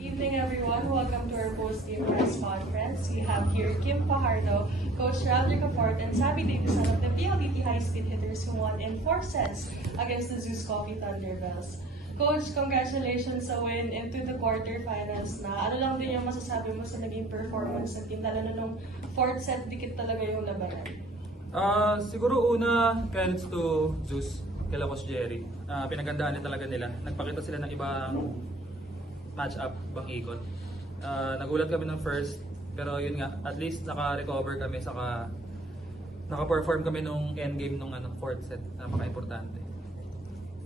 Evening, everyone. Welcome to our post-game press conference. We have here Kim Fajardo, Coach Roderick Fort, and Sabi Davison of the PLDT High-Speed Hitters who won in 4 sets against the Zeus Coffee Thunderbells. Coach, congratulations sa win into the quarterfinals na. Ano lang din yung masasabi mo sa naging performance ng team, lalo na nung 4th set, dikit talaga yung labanan? Siguro una, credits to Zeus, kay Coach Jerry. Pinagandaan talaga nila. Nagpakita sila ng ibang match-up, ibang ikot. Nagulat kami ng first, pero yun nga, at least naka-recover kami, saka naka-perform kami nung endgame nung 4th set. Napaka-importante.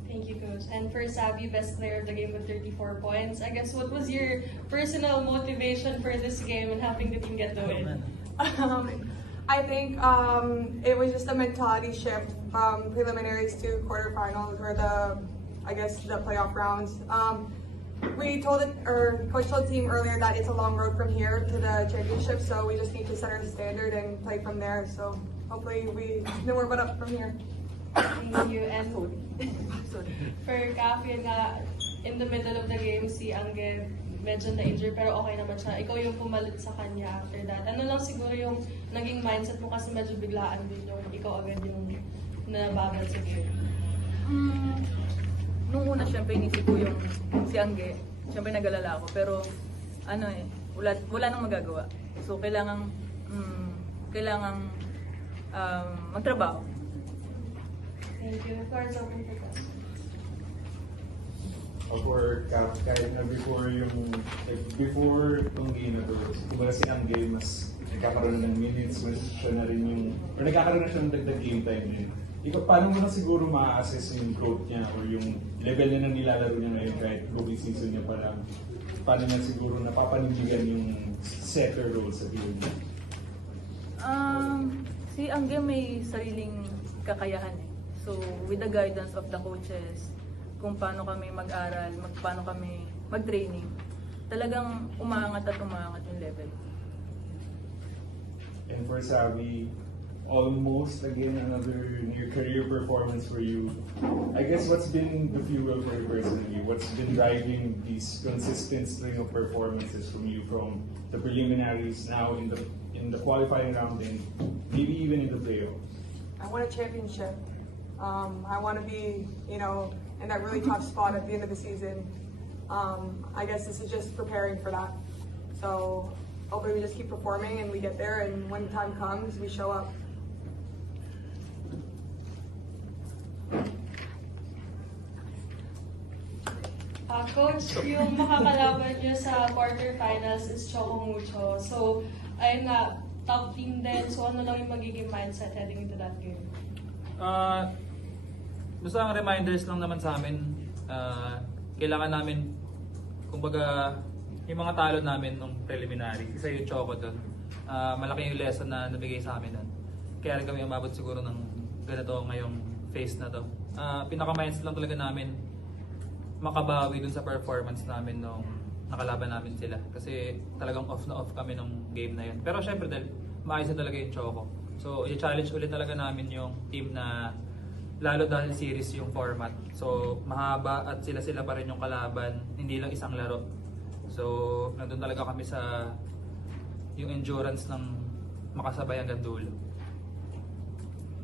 Thank you, Coach. And for Sabi, best player of the game with 34 points. I guess, what was your personal motivation for this game and helping the team get the win? I think it was just a mentality shift from preliminaries to quarterfinals or the playoff rounds. We told Coach told the team earlier that it's a long road from here to the championship, so we just need to set our standard and play from there. So hopefully we know we're up from here. Thank you. And for Kaf, yun nga, in the middle of the game, si Angge medyo na-injure pero okay naman siya. Ikaw yung pumalit sa kanya after that. Ano lang siguro yung naging mindset mo kasi medyo biglaan din yung ikaw agad yung nababad sa game? Nung una, syempre, inisip ko yung si Angge. Syempre, nag-alala ako. Pero, wala nang magagawa. So, kailangang magtrabaho. Thank you. The floor is open for questions. For kahit na before itong game na to, kumbaga si Angge mas nagkakaroon ng minutes, mas siya na rin yung, or nagkakaroon na siya ng dagdag game time din. Ikaw, paano mo na siguro ma-assess yung growth niya or yung level niya na nilalaro niya ngayon kahit rookie season niya pa lang? Paano niya siguro napapanindigan yung setter role sa field niya? Si Angge may sariling kakayahan eh. So, with the guidance of the coaches, kung paano kami mag-aral, paano kami mag-training, talagang umaangat at umaangat yung level. And for Sabi, almost again another near career performance for you. I guess what's been the fuel for you personally? What's been driving these consistent string of performances from you from the preliminaries now in the qualifying round and maybe even in the playoffs? I want a championship. I want to be, in that really tough spot at the end of the season. I guess this is just preparing for that. So hopefully we just keep performing and we get there, and when time comes, we show up. Coach, yung makakalaban nyo sa quarterfinals is Choco Mucho. So, ayun nga, top team din. So, ano lang yung magiging mindset heading into that game? Basta ang reminders lang naman sa amin, kailangan namin, kumbaga, yung mga talo namin nung preliminary, isa yung Choco doon. Malaki yung lesson na nabigay sa amin doon. Kaya rin kami umabot siguro ng ganito ngayong phase na to. Pinaka-mindset lang talaga namin makabawi dun sa performance namin nung nakalaban namin sila. Kasi talagang off na off kami nung game na yun. Pero syempre dahil maayos na talaga yung Choco. So i-challenge ulit talaga namin yung team na lalo dahil series yung format. So mahaba at sila-sila pa rin yung kalaban, hindi lang isang laro. So nandun talaga kami sa yung endurance ng makasabay hanggang dulo.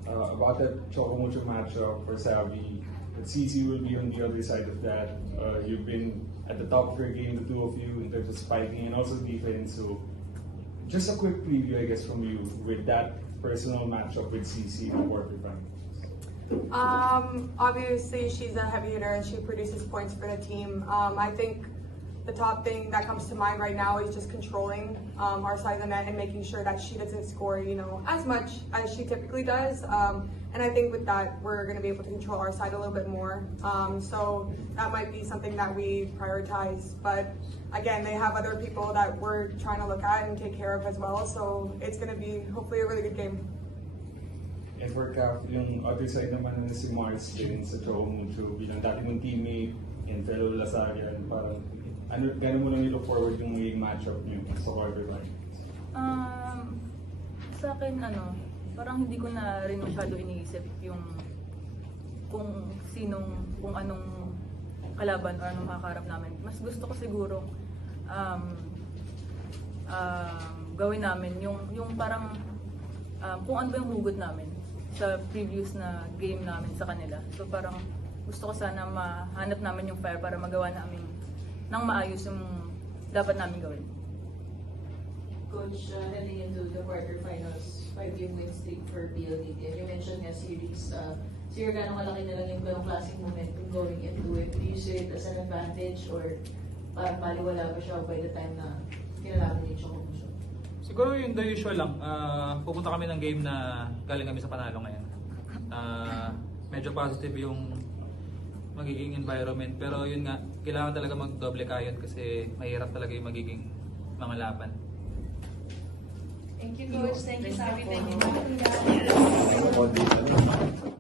About that Choco Mucho matchup for Sabi, CC will be on the other side of that. You've been at the top of your game, the two of you, in terms of spiking and also defense. So just a quick preview, I guess, from you with that personal matchup with CC in the quarterfinals. Obviously she's a heavy hitter and she produces points for the team. I think the top thing that comes to mind right now is just controlling our side of the net and making sure that she doesn't score, as much as she typically does. And I think with that, we're going to be able to control our side a little bit more. So that might be something that we prioritize. But again, they have other people that we're trying to look at and take care of as well. So it's going to be hopefully a really good game. And for Kaf, yung other side naman na si Mars din sa Choco Mucho bilang dati mong teammate and fellow Lasarian, parang gano'n mo lang i-look forward yung magiging matchup niyo sa quarterfinals? Sa akin, parang hindi ko na rin masyado iniisip yung kung anong kalaban o anong makakarap namin. Mas gusto ko siguro gawin namin yung parang kung ano ba yung hugot namin sa previous na game namin sa kanila. So parang gusto ko sana mahanap namin yung fire para magawa namin ng maayos yung dapat namin gawin. Coach, heading into the quarterfinals, 5-game win streak for PLDT. And you mentioned nga series, siguro gano'ng kalaki na lang yung ganong klaseng momentum going into it. Do you see it as an advantage or parang maliwala pa siya by the time na kinalaman niyo yung competition? Siguro yung the usual lang. Pupunta kami ng game na galing kami sa panalo ngayon. Medyo positive yung magiging environment. Pero yun nga, kailangan talaga mag-doble kayod kasi mahirap talaga yung magiging mga laban. Thank you, Coach. Thank you, Sabi. Thank you, Ako,